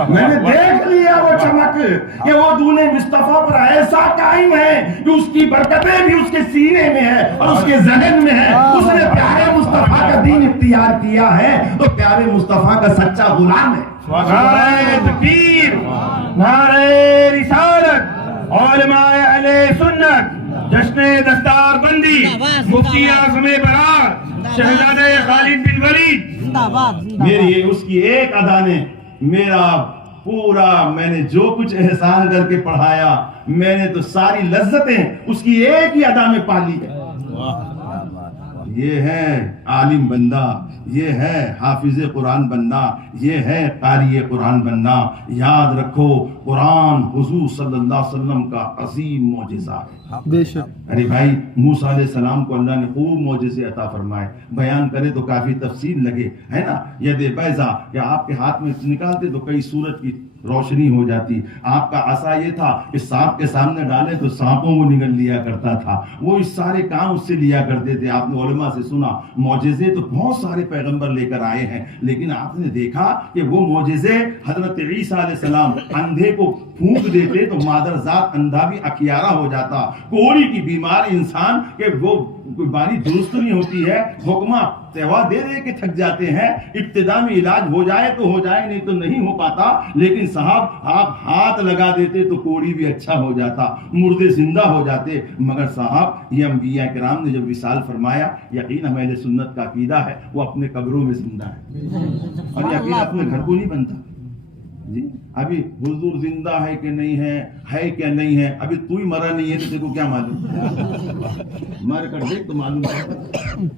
میں نے دیکھ لیا وہ چمک کہ وہ دین مصطفیٰ پر ایسا قائم ہے کہ اس کی برکتیں بھی اس کے سینے میں ہے اور اس کے ذہن میں ہے. اس نے پیارے مصطفیٰ کا دین اختیار کیا ہے تو پیارے مصطفیٰ کا سچا غلام ہے. نعرہ تکبیر، نعرہ رسالت، علماء اہل سنت، جشن دستار بندی، مفتی اعظم برار شہزادہ خالد بن ولید. میری اس کی ایک ادا نے میرا پورا، میں نے جو کچھ احسان کر کے پڑھایا میں نے تو ساری لذتیں اس کی ایک ہی ادا میں پالی ہے. یہ ہے عالم بندہ، یہ ہے حافظ قرآن بننا، یہ ہے قاری قرآن بننا. یاد رکھو قرآن حضور صلی اللہ علیہ وسلم کا عظیم معجزہ ہے. بے شک. ارے بھائی موسیٰ علیہ السلام کو اللہ نے خوب معجزے عطا فرمائے، بیان کرے تو کافی تفصیل لگے ہے نا. ید بیضا کہ آپ کے ہاتھ میں نکالتے تو کئی سورج کی روشنی ہو جاتی. آپ کا عصا یہ تھا کہ سانپ کے سامنے ڈالے تو سانپوں کو نگل لیا کرتا تھا. وہ اس سارے کام اس سے لیا کرتے تھے. آپ نے علماء سے سنا معجزے تو بہت سارے پیغمبر لے کر آئے ہیں، لیکن آپ نے دیکھا کہ وہ معجزے حضرت عیسیٰ علیہ السلام اندھے کو پھونک دیتے تو مادر ذات اندھا بھی اکیارا ہو جاتا. کوڑی کی بیمار انسان کہ وہ بیماری درست نہیں ہوتی ہے، حکمہ تیوا دے دے کے تھک جاتے ہیں. ابتدا میں علاج ہو جائے تو ہو جائے، نہیں تو نہیں ہو پاتا. لیکن صاحب آپ ہاتھ لگا دیتے تو کوڑی بھی اچھا ہو جاتا، مردے زندہ ہو جاتے. مگر صاحب یہ انبیاء کرام نے جب وصال فرمایا، یقین اہل سنت کا عقیدہ ہے وہ اپنے قبروں میں زندہ ہے اور یہ عقیدہ اپنے گھر کو نہیں بنتا. جی ابھی حضور زندہ ہے کہ نہیں ہے کیا نہیں ہے، ابھی تو ہی مرا نہیں ہے تو دیکھو کیا معلوم. مر کر دیکھ تو معلوم پڑے.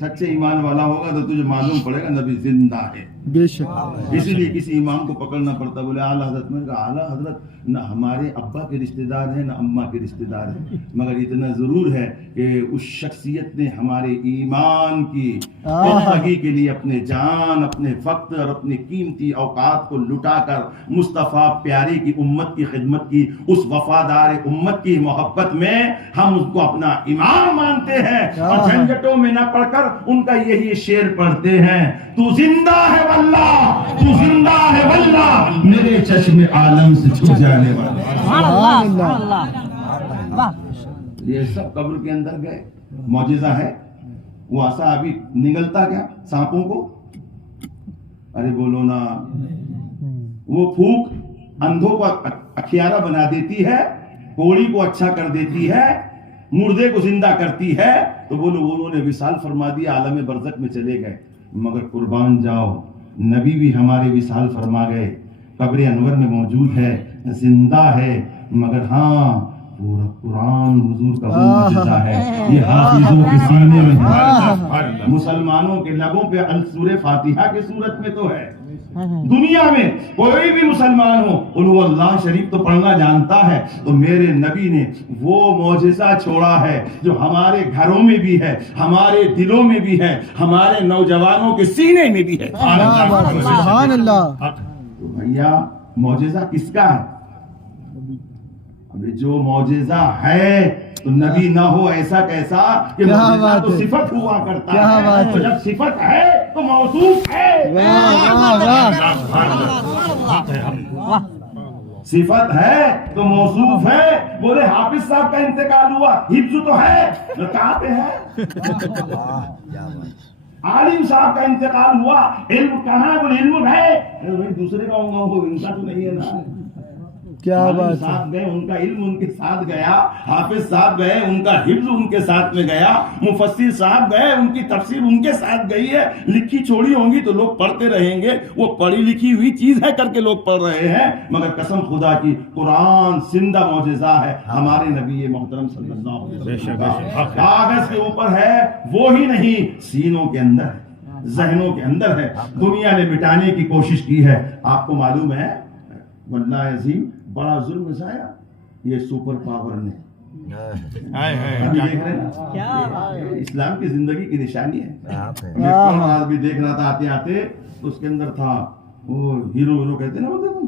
سچے ایمان والا ہوگا تو تجھے معلوم پڑے گا نبی زندہ ہے. بے شک. اسی لیے کسی امام کو پکڑنا پڑتا. بولے اعلیٰ حضرت، میں کہا اعلیٰ حضرت نہ ہمارے ابا کے رشتہ دار ہیں نہ اماں کے رشتہ دار ہیں، مگر اتنا ضرور ہے کہ اس شخصیت نے ہمارے ایمان کی پختگی کے لیے اپنے جان، اپنے وقت اور اپنے قیمتی اوقات کو لٹا کر مصطفیٰ پیارے کی امت کی خدمت کی. اس وفادار امت کی محبت میں ہم اس کو اپنا امام مانتے ہیں اور جھنجھٹوں میں نہ پڑھ کر ان کا یہی شعر پڑھتے ہیں. تو زندہ ہے واللہ، تو زندہ ہے واللہ، میرے چشم عالم سے چھپ جانے والا. یہ سب قبر کے اندر گئے. معجزہ ہے وہ عصا ابھی نگلتا کیا سانپوں کو؟ ارے بولو نا. وہ پھوک اندھوں کو اکھیارا بنا دیتی ہے، کوڑی کو اچھا کر دیتی ہے، مردے کو زندہ کرتی ہے. تو بولو انہوں نے وصال فرما دیا، عالم برزخ میں چلے گئے. مگر قربان جاؤ نبی بھی ہمارے وصال فرما گئے، قبر انور میں موجود ہے، زندہ ہے. مگر ہاں پورا قرآن حضور کا وہ معجزہ ہے، یہ حافظوں کے سینے میں ہے. مسلمانوں کے لبوں پہ سورہ فاتحہ کی صورت میں تو ہے. دنیا میں کوئی بھی مسلمان ہو قل اللہ شریف تو پڑھنا جانتا ہے. تو میرے نبی نے وہ معجزہ چھوڑا ہے جو ہمارے گھروں میں بھی ہے، ہمارے دلوں میں بھی ہے، ہمارے نوجوانوں کے سینے میں بھی ہے. سبحان اللہ. تو بھیا معجزہ کس کا ہے؟ ابھی جو معجزہ ہے تو نبی نہ ہو ایسا کیسا کہ معجزہ تو صفت ہوا کرتا ہے. تو جب صفت ہے تو موصوف ہے. صفت ہے تو موصوف ہے. بولے حافظ صاحب کا انتقال ہوا، حفظ تو ہے، کہاں پہ ہے؟ عالم صاحب کا انتقال ہوا، علم کہاں؟ بولے علم ہے، دوسرے کا ہوگا، ان کا تو نہیں ہے نا. کیا بات ساتھ گئے، ان کا علم ان کے ساتھ گیا. حافظ صاحب گئے، ان کا حفظ ان کے ساتھ میں گیا. مفسر صاحب گئے، ان کی تفسیر ان کے ساتھ گئی ہے. لکھی چھوڑی ہوں گی تو لوگ پڑھتے رہیں گے، وہ پڑھی لکھی ہوئی چیز ہے کر کے لوگ پڑھ رہے ہیں. مگر قسم خدا کی قرآن زندہ معجزہ ہے. ہمارے نبی محترم صلی اللہ علیہ وسلم کاغذ کے اوپر ہے وہی نہیں، سینوں کے اندر ہے، ذہنوں کے اندر ہے. دنیا نے مٹانے کی کوشش کی ہے. آپ کو معلوم ہے واللہ عظیم بڑا ظلم ضائع یہ سپر پاور نے. ابھی دیکھ رہے ہیں اسلام کی زندگی کی نشانی ہے. میں بھی دیکھ رہا تھا آتے آتے تو اس کے اندر تھا وہ ہیرو کہتے نا بولتے تم،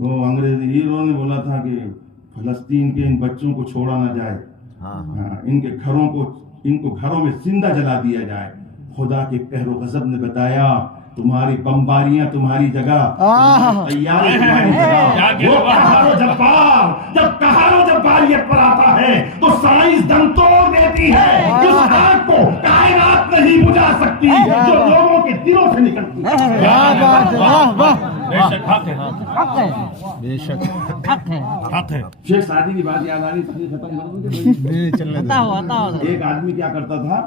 وہ انگریزی ہیرو نے بولا تھا کہ فلسطین کے ان بچوں کو چھوڑا نہ جائے، ان کے ان کو گھروں میں زندہ جلا دیا جائے. خدا کے قہر و غضب نے بتایا تمہاری بمباریاں تمہاری جگہ، تیاری تمہاری جگہ. وہ قہر و جبار، جب قہر و جباریت پر آتا ہے تو سائنس دم توڑ دیتی ہے. اس آگ کو کائنات نہیں بجھا سکتی جو لوگوں کے دلوں سے نکلتی ہے. بے شک حق ہے، حق ہے، بے شک حق ہے. حق ہے. شیخ سعدی کی بات یاد آ رہی تھی، ختم کر دیں. بتاؤ. ایک آدمی کیا کرتا تھا،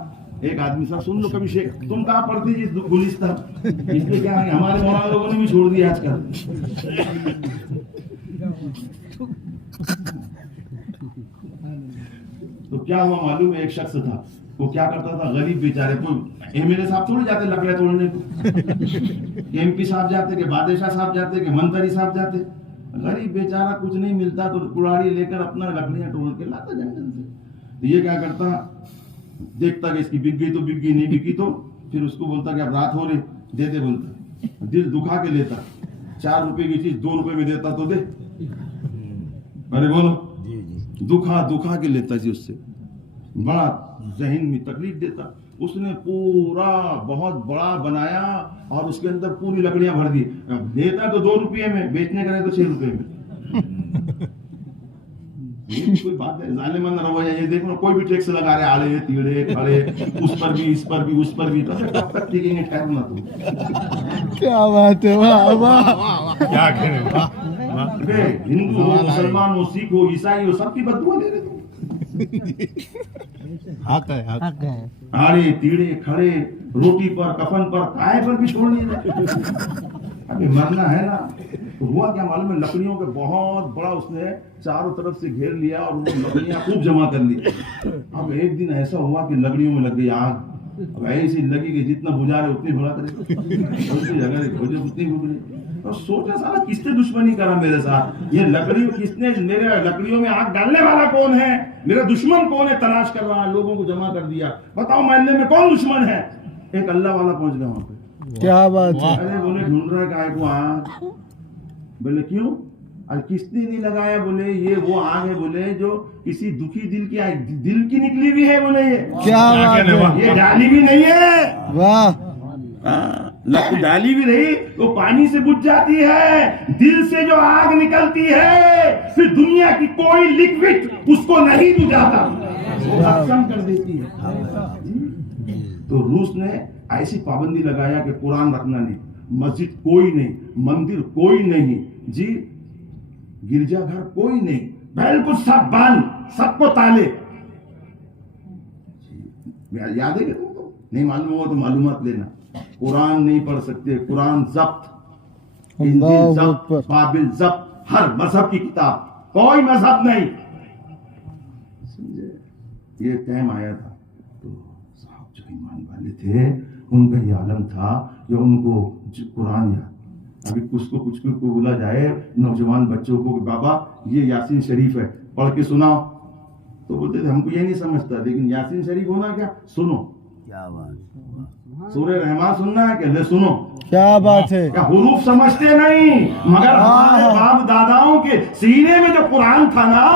ایک آدمی سر سن لو کبھی شیخ، تم کہاں پڑھتے جی گلستان، اس میں کیا ہے ہمارے مولانا لوگوں نے بھی چھوڑ دیا آج کل. تو کیا ہوا معلوم ہے، ایک شخص تھا وہ کیا کرتا تھا، غریب بیچارے، کوئی ایم ایل اے صاحب تھوڑے جاتے لکڑیاں توڑنے کو، ایم پی صاحب جاتے کہ بادشاہ صاحب جاتے کہ منتری صاحب جاتے، غریب بیچارہ کچھ نہیں ملتا تو کڑاڑی لے کر اپنا لکڑیاں توڑ کے لاتا جنگل سے. تو یہ کیا کرتا، دیکھتا کہ اس کی بک گئی تو بک گئی، نہیں بکی تو پھر اس کو بولتا کہ اب رات ہو رہی، دے دے بولتا، دل دکھا کے لیتا، 4 روپے کی چیز 2 روپے میں دیتا تو دے، ارے بولو، دکھا کے لیتا جی، اس سے بڑا ذہن میں تکلیف دیتا. اس نے پورا بہت بڑا بنایا اور اس کے اندر پوری لکڑیاں بھر دی. دیتا تو 2 روپے میں، بیچنے کا تو 6 روپے میں. یہ کوئی بات ہے، ظالمانہ رویہ. یہ دیکھو کوئی بھی ٹیکس لگا رہے، آڑے تیڑے کھڑے، اس پر بھی اس پر بھی اس پر بھی، تو کب تک ٹکیں گے؟ ٹھہرو نا تم. کیا بات ہے، واہ واہ. کیا کریں، ہندو ہو، مسلمان ہو، سکھ ہو، عیسائی ہو، سب کی بددعا دے رہے تم. حق ہے، حق ہے. آڑے تیڑے کھڑے، روٹی پر، کفن پر، کائے پر بھی چھوڑ نہیں رہے. ابھی مرنا ہے نا. تو ہوا کیا معلوم ہے، لکڑیوں کے بہت بڑا اس نے چاروں طرف سے گھیر لیا اور وہ لکڑیاں خوب جمع کر لی. اب ایک دن ایسا ہوا کہ لکڑیوں میں لگ گئی آگ. اب ایسی لگی کہ جتنا بجھا رہے اتنی بڑا کرے، اتنی بج رہی. اور سوچا سارا کس نے دشمنی کرا میرے ساتھ، یہ لکڑی کس نے، میرے لکڑیوں میں آگ ڈالنے والا کون ہے، میرا دشمن کون ہے، تلاش کر رہا ہے. لوگوں کو جمع کر دیا، بتاؤ محلے میں کون دشمن ہے. ایک اللہ والا پہنچ گیا وہاں پہ. کیا بات ہے. ارے بولے ڈھونڈ رہا ہے کائے کو آگ. بولے کیوں، اور کس نے نہیں لگایا. بولے یہ وہ آگ ہے بولے جو کسی دکھی دل کی دل کی نکلی ہوئی ہے. بولے یہ کیا بات ہے، یہ ڈالی بھی نہیں ہے، واہ. ڈالی بھی رہی تو پانی سے بجھ جاتی ہے. دل سے جو آگ نکلتی ہے پھر دنیا کی کوئی لکوڈ اس کو نہیں بجھاتا، وہ ختم کر دیتی ہے. تو روس نے ایسی پابندی لگایا کہ قرآن رکھنا نہیں، مسجد کوئی نہیں، مندر کوئی نہیں جی، گرجا گھر کوئی نہیں، بالکل سب بند، سب کو تالے. یاد ہے کہ تم کو نہیں معلوم ہوگا تو معلومات لینا. قرآن نہیں پڑھ سکتے، قرآن ضبط، انجیل ضبط، بائبل ضبط، ہر مذہب کی کتاب، کوئی مذہب نہیں. سمجھے؟ یہ ٹائم آیا تھا تو صاحب جو ایمان والے تھے ان کا یہ عالم تھا کہ ان کو قرآن یاد. ابھی اس کو کچھ کو بولا جائے نوجوان بچوں کو کہ بابا یہ یاسین شریف ہے پڑھ کے سناؤ، تو بولتے تھے ہم کو یہ نہیں سمجھتا، لیکن یاسین شریف ہونا کیا، سنو. کیا بات، سورہ رحمان سننا ہے کہ لے سنو. کیا بات ہے. کیا حروف سمجھتے نہیں، مگر ہمارے باپ داداؤں کے سینے میں جو قرآن تھا نا،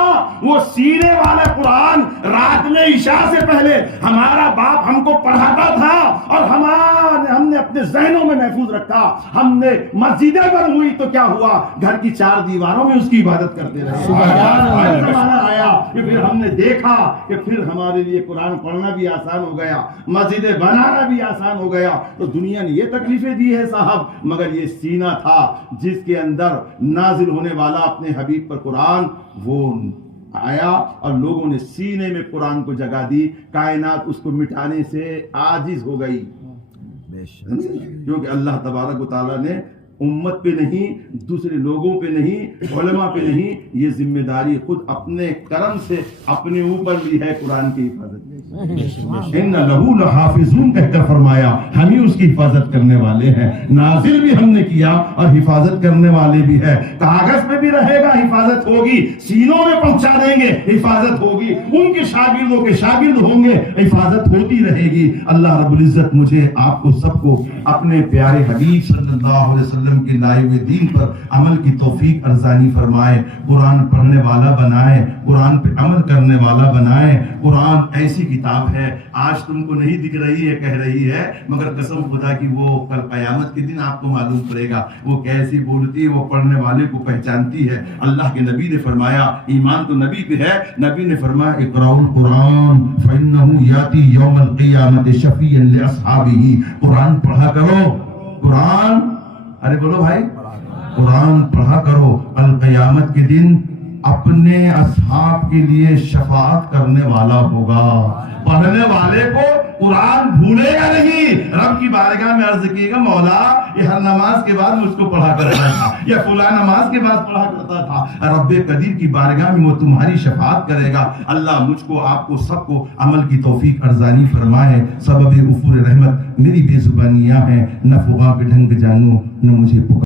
وہ سینے والا قرآن رات میں عشاء سے پہلے ہمارا باپ ہم کو پڑھاتا تھا اور ہم نے اپنے ذہنوں میں محفوظ رکھا. ہم نے مسجدیں بند ہوئی تو کیا ہوا، گھر کی 4 دیواروں میں اس کی عبادت کرتے رہے. زمانہ آیا کہ پھر ہم نے دیکھا کہ پھر ہمارے لیے قرآن پڑھنا بھی آسان ہو گیا، مسجدیں بنانا بھی آسان ہو گیا. تو دنیا نے یہ تکلیفیں دی ہے صاحب، مگر یہ سینہ تھا جس کے اندر نازل ہونے والا اپنے حبیب پر قرآن وہ آیا اور لوگوں نے سینے میں قرآن کو جگہ دی. کائنات اس کو مٹانے سے عاجز ہو گئی، کیونکہ اللہ تبارک و تعالیٰ نے امت پہ نہیں، دوسرے لوگوں پہ نہیں، علماء پہ نہیں، یہ ذمہ داری خود اپنے کرم سے اپنے اوپر لی ہے قرآن کی حفاظت. ان لہو لحافظون کہہ کر فرمایا ہم ہی اس کی حفاظت کرنے والے ہیں. نازل بھی ہم نے کیا اور حفاظت کرنے والے بھی ہے. کاغذ پہ بھی رہے گا حفاظت ہوگی, سینوں میں پہنچا دیں گے حفاظت ہوگی, ان کے شاگردوں کے شاگرد ہوں گے حفاظت ہوتی رہے گی. اللہ رب العزت مجھے آپ کو سب کو اپنے پیارے حبیب صلی اللہ علیہ وسلم کے لائے ہوئے دین پر عمل کی توفیق ارزانی فرمائے, قرآن پڑھنے والا بنائے, قرآن پہ عمل کرنے والا بنائے. قرآن ایسی کتاب ہے آج تم کو نہیں دکھ رہی ہے, کہہ رہی ہے, مگر قسم خدا کی وہ کل قیامت کے دن آپ کو معلوم پڑے گا وہ کیسی بولتی ہے, وہ پڑھنے والے کو پہچانتی ہے. اللہ کے نبی نے فرمایا, ایمان تو نبی پہ ہے, نبی نے فرمایا اقرأوا القرآن فإنه یاتی یوم القیامت شفیعا لأصحابہ. قرآن پڑھا کرو, قرآن, ارے بولو بھائی, قرآن پڑھا کرو, القیامت کے دن اپنے اصحاب کے لیے شفاعت کرنے والا ہوگا. پڑھنے والے کو قرآن بھولے گا نہیں, رب کی بارگاہ میں عرض کیے گا مولا یہ ہر نماز کے بعد مجھ کو پڑھا کرتا تھا, یا فلاں نماز کے بعد پڑھا کرتا تھا. رب قدیر کی بارگاہ میں وہ تمہاری شفاعت کرے گا. اللہ مجھ کو, آپ کو, سب کو عمل کی توفیق ارزانی فرمائے. سبب غفور رحمت میری بے زبانیاں ہیں, نہ فغاں کے ڈھنگ جانوں نہ مجھے